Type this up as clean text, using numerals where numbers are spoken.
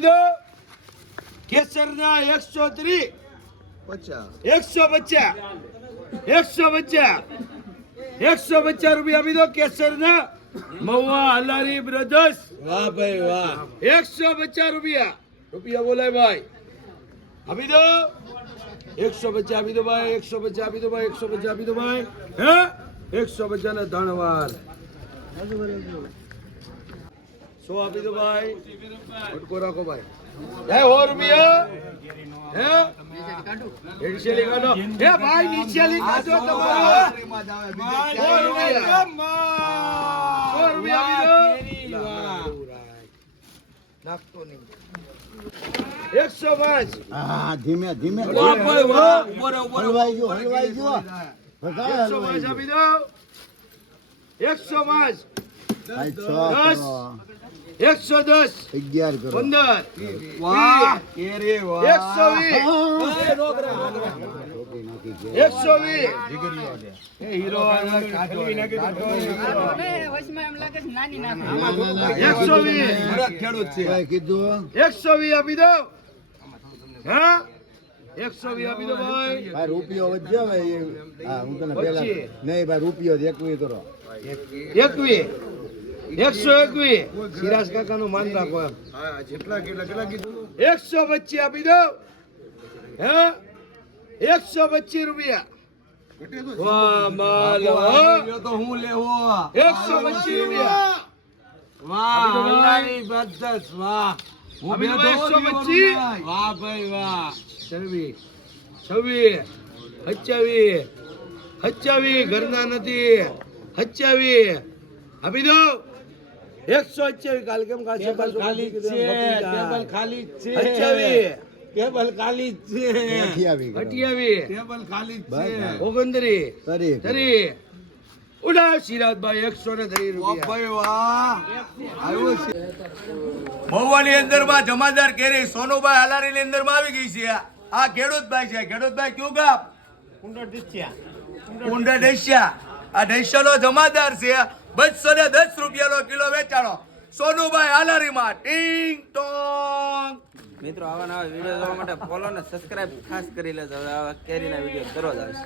આપી દો કેસરના 130 150 150 રૂપિયા આપી દો કેસરના મહુવા હલારી બ્રધર્સ. વાહ ભાઈ વાહ. 150 રૂપિયા બોલાય ભાઈ. આપી દો 150 આપી દો ભાઈ. 150 આપી દો ભાઈ. 150 આપી દો ભાઈ. હે 150 ના ધણવાર 100 આપી દો ભાઈ. ઉટકો રાખો ભાઈ. હે 100 રૂપિયા. હે નીચેલી કાઢો. હે ભાઈ નીચેલી કાઢો તમારો 100 રૂપિયા. 100 રૂપિયા આપી દો. નાખતો નહીં. 105. હા ધીમે ધીમે વાહ ભાઈ વાહ. હલવાઈ ગયો 105 આપી દો. 105. 110. 11 કરો 15. વાહ કેરી વાહ. 120. એ હીરો કાઢો ખેડૂત છે. કીધું 120 આપી દો. હા 120 આપી દો ભાઈ. ભાઈ રૂપિયો વધ્યો ભાઈ હા હું તને પેલા વચ્ચે. નહીં ભાઈ રૂપિયો 21 કરો 21. 121. સિરાજ કાકા નું માન રાખો એમ. 125 આપી દો. હે 125 રૂપિયા. વાહ માલ તો હું લેવો. 125 રૂપિયા. વાહ હલારી બ્રધર્સ વાહ. હું આપી દો બે 125. વાહ ભાઈ વાહ. 26 27 ઘરના નથી 27 આપી દો 128. કાલ કેમ કાશે ટેબલ ખાલી જ છે. ટેબલ ખાલી જ છે. 28 ટેબલ ખાલી જ છે. નથી આવી 28 ટેબલ ખાલી જ બસ, છે. હા. 29 30 ઉડા સિરાજભાઈ 130 વાહ રૂપિયા. ભાઈ વાહ. આવ્યો છે. મહુવાની અંદરમાં જમાદાર કેરી સોનુભાઈ હલારી ની અંદર માં આવી ગઈ છે. આ ખેડૂતભાઈ છે. ખેડૂતભાઈ કયું ગામ? કુંડા ડેસિયા. આ ડેસિયાનો જમાદાર છે. 210 રૂપિયાનો કિલો વેચાણો સોનુભાઈ હાલારીમાં. ટીંગ ટોંગ. મિત્રો આવા નવા વિડીયો જોવા માટે ફોલો અને સબસ્ક્રાઇબ ખાસ કરી લેજો. હવે આવા કેરીના વિડીયો દરરોજ આવશે.